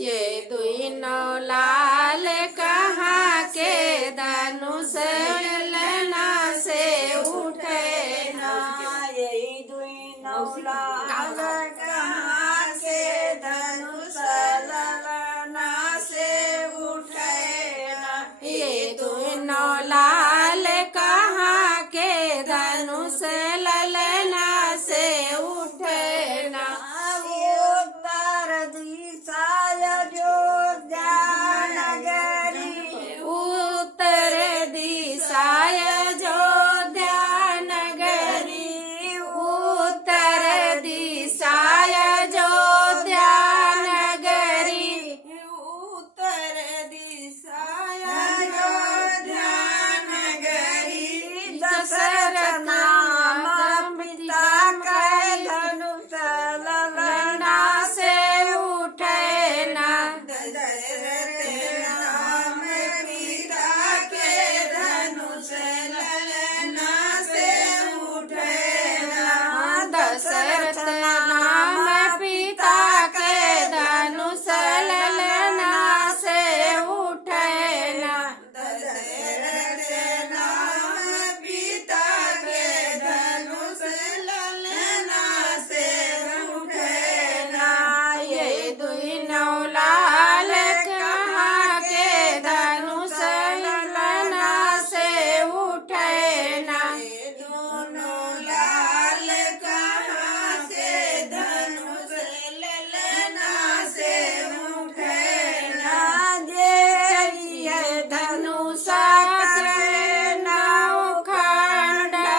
ये दुनो लाल कहाँ के धनुष ललना से उठे ना। ये दुनो लाल कहाँ के धनुष ललना से उठे ना। ये दुनो लाल कहाँ के धनुष ललना से उठे ना। उत्तर दिशा अयोध्या नगरी। उत्तर दिशा अयोध्या नगरी। उत्तर दिशा अयोध्या नगरी। उत्तर दिशा अयोध्या नगरी। दशरथ नाम पिता के धनुष ललना से उठे ना। दशरथ नाम पिता के धनुष ललना से उठे ना। दशरथ नाम पिता के धनुष ललना से उठे ना। दशरथ नाम पिता के धनुष ललना से उठे ना। ये दुनो लाल कहाँ के धनुष ललना से उठे ना। ये दोनों लाल कहाँ से धनुष ललना से उठे ना। ये धनुष करे नौ खंडा।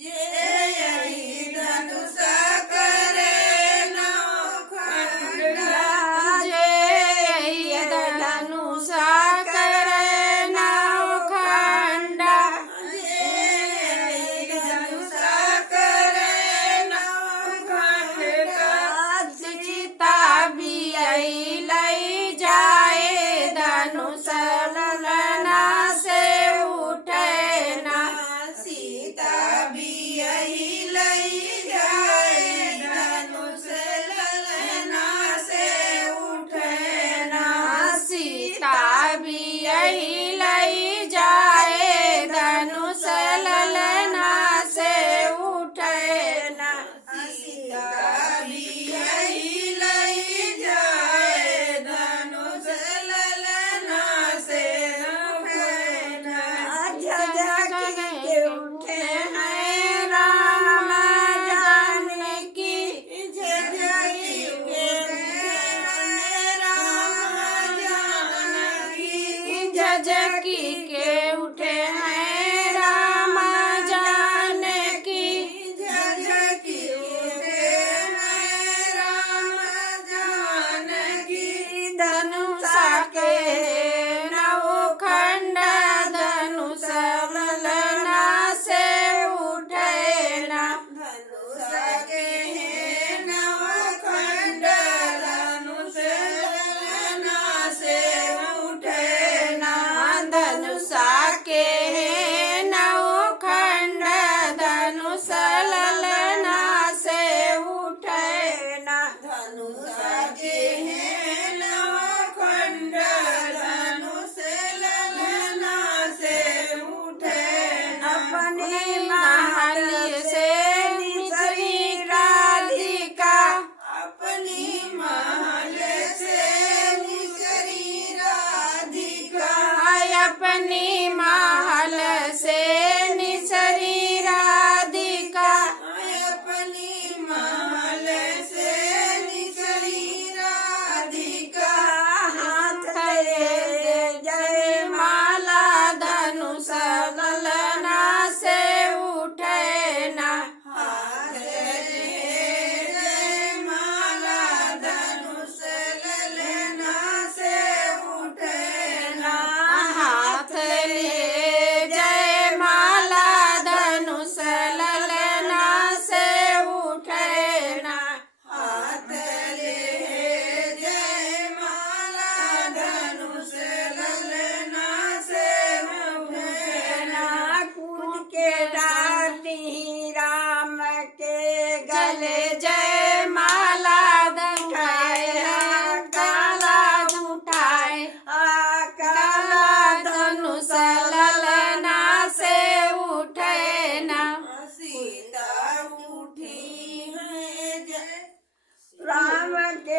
यही धनुष करे नौ खंडा। ये धनुष करे नौ खंडा। यही धनुष करे नौ खंडा। सीता भी आई लई जाए धनुष ललना से उठे ना। सीता भी यही लई जाए धनुष ललना से उठे ना। सीता भी यही लई जाए धनुष ललना से उठे ना। सीता भी यही लई जाए धनुष ललना से उठे ना। जगकी के उठे हैं राम जानकी। जगकी के उठे हैं राम जानकी। जजकी के उठे हैं राम जानकी। जगकी उठे हैं राम जानकी। धनुष के नौ खंड धनुष ललना से उठे ना। धनुष के हैं नौ खंड धनुष ललना से उठे ना। धनुष के नौ खंड धनुष ललना से उठे ना। धनुष के हैं नौ खंड धनुष ललना से उठे ना। अपने महल से निसरी राधिका। अपनी महल से निसरी राधिका। अपनी महल से निसरी राधिका। अपनी महल से निसरी राम के